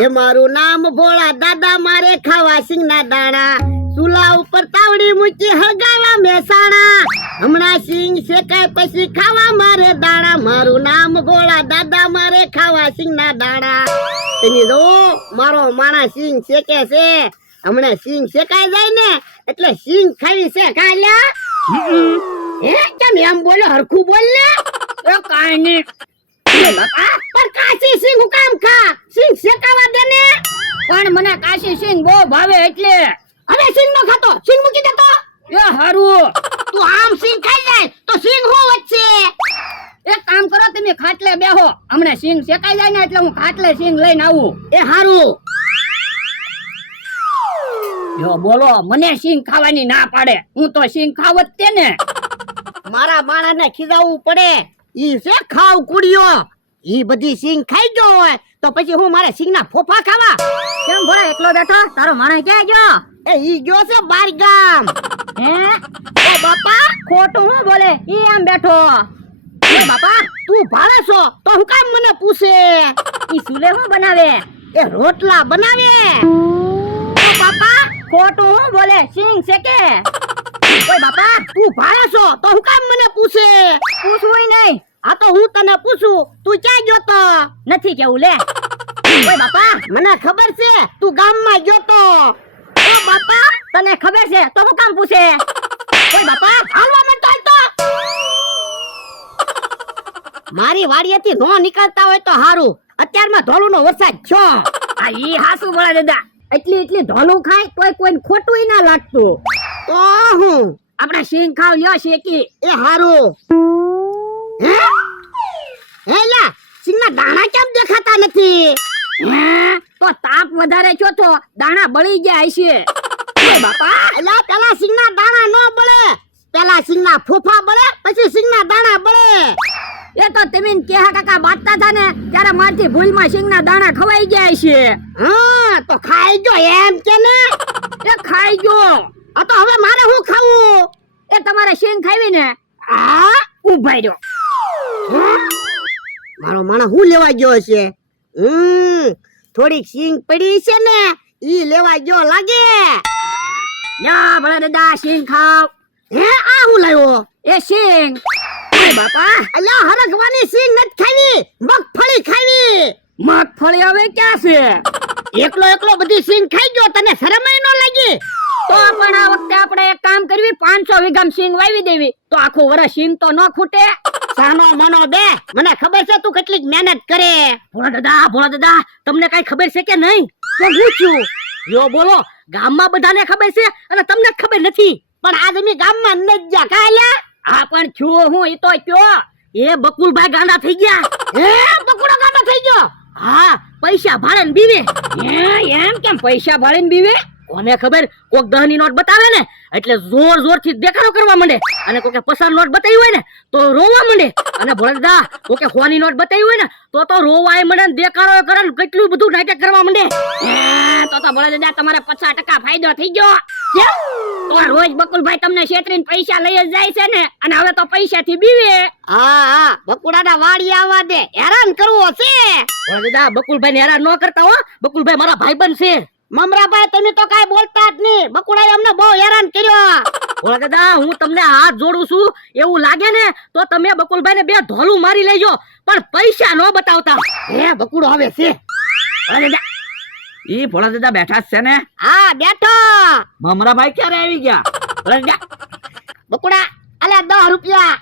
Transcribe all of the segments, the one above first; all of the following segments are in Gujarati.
એ મારું નામ ભોળા દાદા, મારે ખાવા સિંગના દાણા, ચૂલા ઉપર તાવડી મૂકી હગાવા મહેસાણા, હમણાં સિંગ શેકાય પછી ખાવા મારે દાણા, મારું નામ ભોળા દાદા, મારે ખાવા સિંગના દાણા. તમે જો મારો માણા સિંગ શેકે છે, હમણાં સિંગ શેકાઈ જાય ને એટલે સિંગ ખાવી છે. કાલ્યા હે કેમ એમ બોલો, હરખું બોલ ને. એ કાઈ નહીં પણ કાચી સિંગ હું કામ ખા, સિંગ શેકાવા દે ને. પણ મને કાશી સિંગ બહુ ભાવે એટલે. અરે સિંગ નો ખાતો, સિંગ મૂકી દેતો. એ હારું તું આમ સિંગ ખાઈ જાય તો સિંગ હું વચ્ચે. એક કામ કરો, તમે ખાટલે બેહો, હમણાં સિંગ શેકાઈ જાય ને એટલે હું ખાટલે સિંગ લઈને આવું. એ હારું. જો બોલો, મને સિંગ ખાવાની ના પાડે, હું તો સિંગ ખાવત તે ને. મારા માણસને ખીજાવવું પડે, ઈ છે ખાવ કુડિયો, ઈ બધી સિંગ ખાઈ ગયો હોય તો પછી હું મારે સિંગ ના ફોફા ખાવા. કેમ ભરા એકલો બેઠો, તારો માણસ ક્યાં ગયો? એ ઈ ગયો છે બાર ગામ. હે ઓ બાપા, ખોટું હું બોલે, ઈ આમ બેઠો. એ બાપા તું ભાડે છો તો હું કામ મને પૂછે. ઈ સુલે હું બનાવે? એ રોટલા બનાવે. ઓ બાપા ખોટું હું બોલે, સિંગ શેકે. ઓય બાપા તું ભાડે છો તો હું કામ મને પૂછે. પૂછવું નહીં, આ તો હું તને પૂછું, તું ક્યાં ગયો તો? નથી કેવું લે. ઓય બાપા મને ખબર છે તું ગામમાં ગયો તો. ઓ બાપા તને ખબર છે તો હું કામ પૂછે? ઓય બાપા હાલવા મત ચાલતો. મારી વાડીએથી નો નીકળતા હોય તો હારું, અત્યારમાં ધોલુનો વરસાદ છો. આ ઈ હાસુ બોલા દાદા, એટલી ધોલું ખાય તોય કોઈને ખોટું ના લાગતું. તો હું આપણે સિંગ ખાવ લ્યો શેકી. એ હારું. હે લા સિંગના દાણા કેમ દેખાતા નથી? હે તો તાપ વધારે છો તો દાણા બળી ગયા હશે. ઓય બાપા એલા પેલા સિંગના દાણા નો બળે, પેલા સિંગના ફોફા બળે પછી સિંગના દાણા બળે. એ તો તમે કેહા કાકા બાતતા હતા ને ત્યારે મારથી ભૂલમાં સિંગના દાણા ખવાઈ ગયા હશે. હા તો ખાઈ ગયો એમ કે ને. એ ખાઈ ગયો. આ તો હવે મારે શું ખાવું? એ તમારે સિંગ ખાવી ને આ ઉભા રહ્યો. મારો માણસ હું લેવા ગયો છે? થોડીક સિંગ પડી છે ને ઈ લેવા ગયો લાગે. યા ભલા દાદા સિંગ ખાવ. હે આ હું લાવ્યો? એ સિંગ. ઓય બાપા, અલ્યા હરગવાની સિંગ નથી ખાવી, મગફળી ખાવી. મગફળી હવે ક્યાં છે? એકલો એકલો બધી સિંગ ખાઈ ગયો, તને શરમ ય ન લાગી? તો પણ આ વખતે આપણે એક કામ કરવી, 500 વીઘામાં સિંગ વાવી દેવી તો આખું વર્ષ સિંગ તો ન ખૂટે. સાનો મનો બે, મને ખબર છે તું કેટલીક મહેનત કરે. ભોળા દાદા તમને કઈ ખબર છે કે નહીં? તો પૂછ્યું યો બોલો, ગામમાં બધાને ખબર છે અને તમને ખબર નથી. પણ આજ અમે ગામમાં ન ગયા કાલ્યા. આ પણ છું હું ઈ તો કયો. એ બકુલભાઈ ગાંડા થઈ ગયા. હે બકુડો ગાંડો થઈ ગયો? હા, પૈસા ભાડે ને બીવે. એમ કેમ પૈસા ભાડે ને બીવે? કોને ખબર, કોક 10 ની નોટ બતાવે ને એટલે જોર જોર થી દેખાડો કરવા માંડે, અને કોકે 50 નોટ બતાવી હોય ને તો રોવા માંડે, અને ભોળા કોકે 100 ની નોટ બતાવી હોય ને તો રોવાય માંડે ને દેખાડો કરે ને કેટલું બધું નાટક કરવા માંડે. તો ભોળા દાદા તમારે 50% ફાયદો થઈ ગયો. કેમ? તો રોજ બકુલભાઈ તમને છેતરીને પૈસા લઈ જ જાય છે ને, અને હવે તો પૈસા થી બીવે. હા હા બકુડાના વાડી આવવા દે, હેરાન કરવો છે. ભોળા દાદા બકુલભાઈ ને હેરાન ન કરતા હો, બકુલભાઈ મારા ભાઈબંધ છે. મમરાભાઈ તમે તો કાઈ બોલતા જ નહીં, બકુડાએ અમને બહુ હેરાન કર્યો. ભોળા દાદા હું તમને હાથ જોડું છું, એવું લાગે ને તો તમે બકુલભાઈ ને 2 ધોલું મારી લેજો, પણ પૈસા નો બતાવતા. હે બકુડો આવે છે? ભોળા દાદા ઈ ભોળા દાદા બેઠા છે ને? હા બેઠો. મમરાભાઈ ક્યારે આવી ગયા? ભોળા દાદા બકુડા અલ્યા 10 રૂપિયા.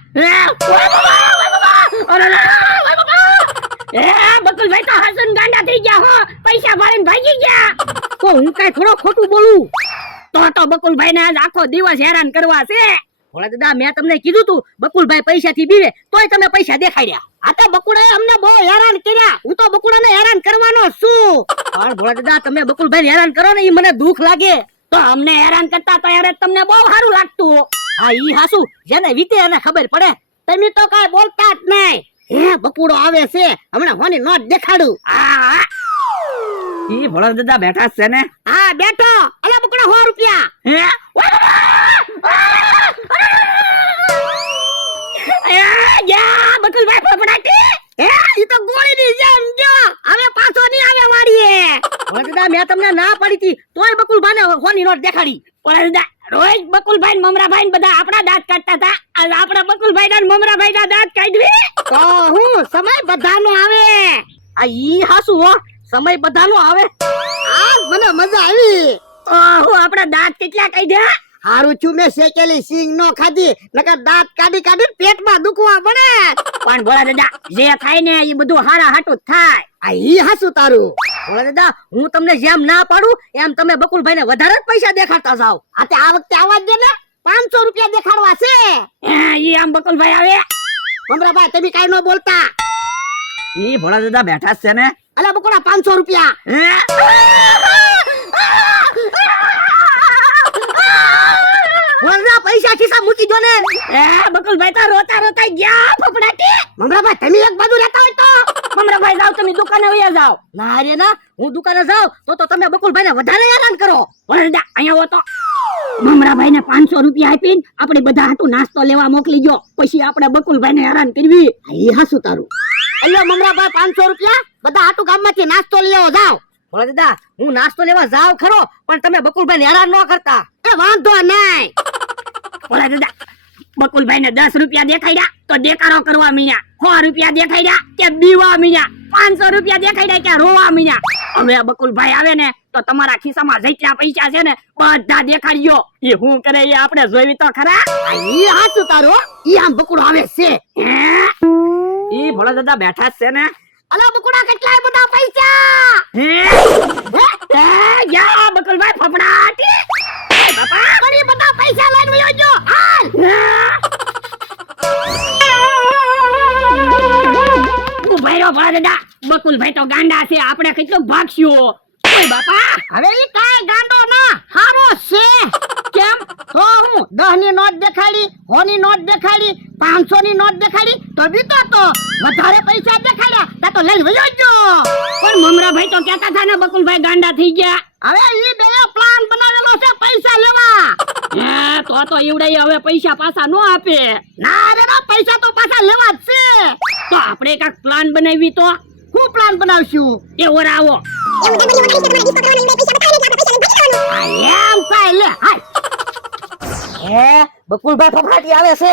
બકુલભાઈ તો હસન ગાંડા થઈ ગયા હો, પૈસા ભાળીને ભાગી ગયા. તો હું કઈ થોડો ખોટું બોલું? તો બકુલભાઈ ને આજ આખો દિવસ હેરાન કરવા છે. ભોળા દાદા મેં તમને કીધું તું બકુલભાઈ પૈસા થી બીવે તોય તમે પૈસા દેખાડ્યા. આ તો બકુડાએ અમને બહુ હેરાન કર્યા, હું તો બકુડાને હેરાન કરવાનો છું. પણ ભોળા દાદા તમે બકુલભાઈ ને હેરાન કરો ને ઈ મને દુઃખ લાગે. તો અમને હેરાન કરતા ત્યારે તમને બહુ સારું લાગતું. હા ઈ હાસુ, જેને વીતે એને ખબર પડે. તમે તો કઈ બોલતા જ નહીં. હે બકુડો આવે છે, હમણાં હોની નોટ દેખાડું. હા ઈ ભોળા દાદા બેઠા છે ને? હા બેઠો. અલ્યા બકુડા 100 રૂપિયા. બકુલભાઈ ફફડાટી. હે ઈ તો ગોળીની જેમ જો, હવે પાછો નહીં આવે વાડીએ. મેં તમને ના પડી હતી તોય બકુલભાઈને હોની નોટ દેખાડી. પણ રોજ બકુલભાઈ ને મમરાભાઈ ને બધા આપણા દાંત કાઢતા હતા. અને આપણે બકુલભાઈ ના મમરાભાઈ ના દાંત કાઢવી. તો હું સમય બધાનો આવે. આ ઈ હાસુ હો, સમય બધાનો આવે. આજ મને મજા આવી. હું આપણા દાંત કેટલા કાઢ્યા. હારું છું મેં શેકેલી સિંગ નો ખાધી, નકર દાંત કાઢી કાઢી પેટમાં દુખવા પડે. પણ ભોળા દાદા જે થાય ને એ બધું હારા હાટું જ થાય. આ ઈ હાસું તારું. ભોળા દાદા હું તમને જેમ ના પાડું એમ તમે બકુલભાઈ ને વધારે જ પૈસા દેખાડતા જાવ. આ તે આ વખતે આવા દે ને 500 રૂપિયા દેખાડવા છે. ઈ આમ બકુલભાઈ આવે. મમરાભાઈ તમે કાઈ ન બોલતા. ઈ ભોળા દાદા બેઠા જ છે ને. અલા બકુડા 500 રૂપિયા. વરના પૈસા ખિસ્સા મૂકી દો ને. બકુલભાઈ તો રોતા રોતા ગયા ફફડાટી. મમરાભાઈ તમે એક બાજુ રહેતા હોય તો. મમરાભાઈ જાવ તમે દુકાને વયા જાવ. ના રે ના હું દુકાને જાવ તો તમે બકુલભાઈ ને વધારે હેરાન કરો. વરદા અહીંયા હો તો મમરાભાઈ ને 500 રૂપિયા આપીને આપણે બધા હાટું નાસ્તો લેવા મોકલી ગયો. પછી આપણે બકુલભાઈ ને હેરાન કરવી. ઈ હાસું તારું. અલ્યો મમરાભાઈ 500 રૂપિયા બધા હાટું ગામમાંથી નાસ્તો લઈ આવો જાવ. ભોળા દાદા હું નાસ્તો લેવા જાવ ખરો પણ તમે બકુલભાઈ ને હેરાન ન કરતા. એ વાંધો નહીં. ભોળા દાદા બકુલભાઈ ને 10 રૂપિયા દેખાડ્યા તો દેકારો કરવા મીયા. 100 રૂપિયા દેખાડ્યા કે બીવા મીયા. 500 રૂપિયા દેખાડ્યા કે રોવા મીયા. હવે બકુલભાઈ આવે ને તો તમારા ખિસ્સામાં જેટલા પૈસા છે ને બધા દેખાડ્યો. એ હું કરે એ આપણે જોઈ તો ખરા. ઈ હાસું તારું. ઈ આમ બકુડો આવે છે. ઈ ભોળા દાદા બેઠા જ છે ને. અલા બકુડા કેટલાય બધા પૈસા. યા બકુલભાઈ ફફડાટી. બાપા ઘણી બધા પૈસા લઈને વયો જો. હાલ. ઉભા રહો ભોળા દાદા. બકુલભાઈ તો ગાંડા છે, આપણે કેટલું ભાગશું. ઓય બાપા હવે ઈ કાય ગાંડો ના હારો છે. કેમ? તો હું 10 ની નોટ દેખાડી, 100 ની નોટ દેખાડી, 500 ની નોટ દેખાડી તો બીતો તો વધારે પૈસા દેખાડ્યા તા તો લઈ વયો જો. પણ મમરાભાઈ તો કહેતા હતા ને બકુલભાઈ ગાંડા થઈ ગયા. હવે ઈ બેયો પ્લાન બનાવેલો છે પૈસા લેવા. તો ઈવડાઈ હવે પૈસા પાછા નો આપે. ના રે ના પૈસા તો પાછા લેવા જ છે. તો આપણે કાક પ્લાન બનાવી તો. હું પ્લાન બનાવશું? એ ઓરાવો. આ એમ કાય લે. હાય. બકુલભાઈ ફફડાટી આવે છે.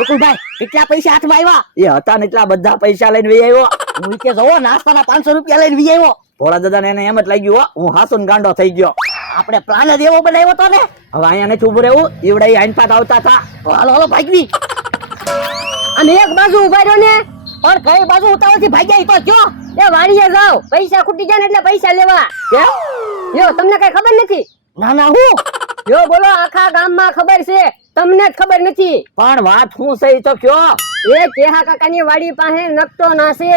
બકુલભાઈ કેટલા પૈસા હાથમાં આવ્યા? એ હતા ને એટલા બધા પૈસા લઈને વી આવ્યો. હું કે જોવો નાસ્તાના 500 રૂપિયા લઈને વી આવ્યો. ભોળા દાદા ને એને એમ જ લાગ્યું હો હું હાસુન ગાંડો થઈ ગયો. આપણે પ્લાન જ એવો બનાવ્યો તો ને. હવે અહીંયા નથી ઉભું રહેવું. ઈવડા આઈન પાત આવતા હતા. તો હાલો હાલો ભાગવી. અને એક બાજુ ઉભા રહ્યો ને પણ કઈ બાજુ ઉતાવળથી ભાગ્યા તો જો. એ વાડીએ જાવ પૈસા ખૂટી જાય ને એટલે પૈસા લેવા. કેમ? યો તમને કઈ ખબર નથી? ના ના હું યો બોલો આખા ગામમાં ખબર છે, તમને જ ખબર નથી. પણ વાત હું છે ઈ તો કયો. એ કેહા કાકાની વાડી પાસે નકતો નાસે.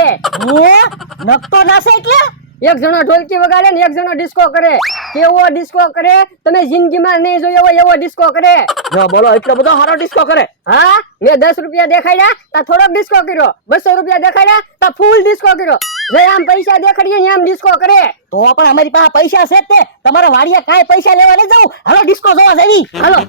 નકતો નાસે એટલે? એક જણો ઢોલકી વગાડે ને એક જણો ડિસ્કો કરે. કેવો ડિસ્કો કરે તમે જિંદગીમાં નહીં જોયો હોય એવો ડિસ્કો કરે. જો બોલો એટલો બધો સારો ડિસ્કો કરે. હા મેં 10 રૂપિયા દેખાડ્યા તા થોડોક ડિસ્કો કર્યો. 200 રૂપિયા દેખાડ્યા તા ફૂલ ડિસ્કો કર્યો. જે આમ પૈસા દેખાડીએ ને આમ ડિસ્કો કરે. તો પણ અમારી પાસે પૈસા છે તે. તમારા વાડીએ કાઈ પૈસા લેવા ન જાવ. હાલો ડિસ્કો જોવા જઈ. હાલો.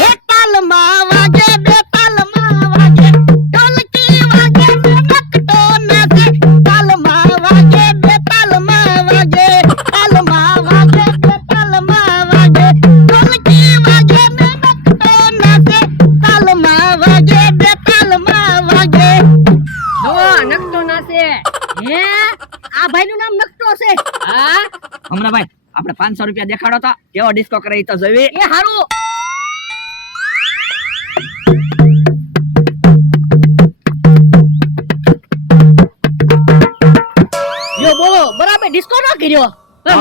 હે તાલમાં વાગે બે તાલમાં વાગે ઢોલકી વાગે નકટો નાસે. તાલમાં વાગે બે તાલમાં વાગે તાલમાં વાગે બે તાલમાં વાગે ઢોલકી વાગે નકટો નાસે. તાલમાં વાગે બે તાલમાં વાગે. જો નકટો નાસે. હે આ ભાઈનું નામ નકટો છે. હા હમણાં ભાઈ આપણે 500 રૂપિયા દેખાડો તો કેવો ડિસ્કો કરે ઈ તો જોવી. એ હારું. યો બોલો બરાબર ડિસ્કો ન કર્યો.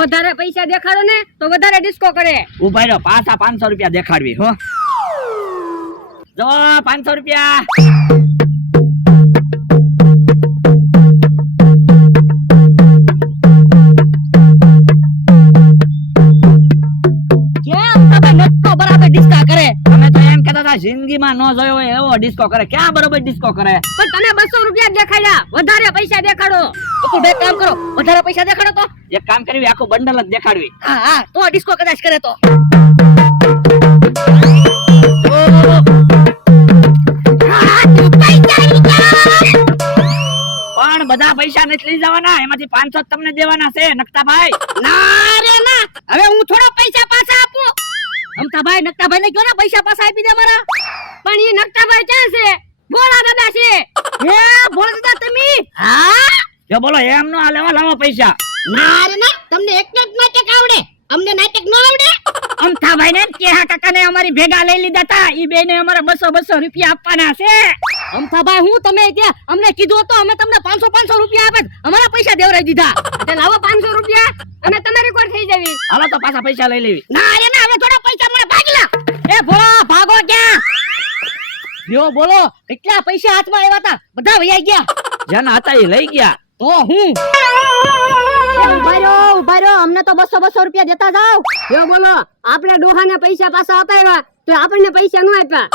વધારે પૈસા દેખાડો ને તો વધારે ડિસ્કો કરે. ઉભા રહ્યો પાછા 500 રૂપિયા દેખાડવી હો. જો 500 રૂપિયા. કેમ તમે નકટો બરાબર ડિસ્કા કરે? અમે તો એમ કહેતા હતા જિંદગીમાં ન જોયો હોય એવો ડિસ્કો કરે. ક્યાં બરોબર ડિસ્કો કરે? પણ તમે 200 રૂપિયા દેખાડ્યા વધારે પૈસા દેખાડો. તો બે કામ કરો વધારે પૈસા દેખાડો તો. એક કામ કરવી આખું બંડલ જ દેખાડવી. હા હા તો ડિસ્કો કદાચ કરે તો. પણ બધા પૈસા પૈસા નથી લઈ જવાના, એમાંથી 500 તમને દેવાના છે નકતાભાઈ. ના રે ના, હવે હું થોડા પૈસા પાછા આપું. અમતાભાઈ નકતાભાઈ ને કયો ને પૈસા પાછા આપી દે મારા. પણ એ નકતાભાઈ ક્યાં છે? ભોળા દાદા છે. હે ભોળા દાદા તમે? હા જો બોલો એમ નો લેવા લાવો પૈસા. ના રે ના, તમને એક જ નાટક આવડે, અમને નાટક ન આવડે. અમતાભાઈ ને કેહા કાકા ને અમારી ભેગા લઈ લીધા તા. ઈ બે ને અમારે 200 રૂપિયા આપવાના છે. અમતાભાઈ હું તમે ત્યાં અમને કીધું તો અમે તમને 500 રૂપિયા આપે, અમારા પૈસા દેવરાઈ દીધા. એટલે લાવો 500 રૂપિયા અને તમારી કોર થઈ જવી. હાલો તો પાછા પૈસા લઈ લેવી. ના રે ના, હવે થોડા પૈસા મને ભાગી લા. એ ભોળા ભાગો ક્યાં? લ્યો બોલો, કેટલા પૈસા હાથમાં આવ્યા તા? બધા વયા ગયા. જેના હતા એ લઈ ગયા. તો હું ઉભા રહ્યો, અમને તો 200 રૂપિયા દેતા જાવ. જો બોલો, આપણે ડોહાને પૈસા પાછા અપાવ્યા તો આપણને પૈસા ન આપ્યા.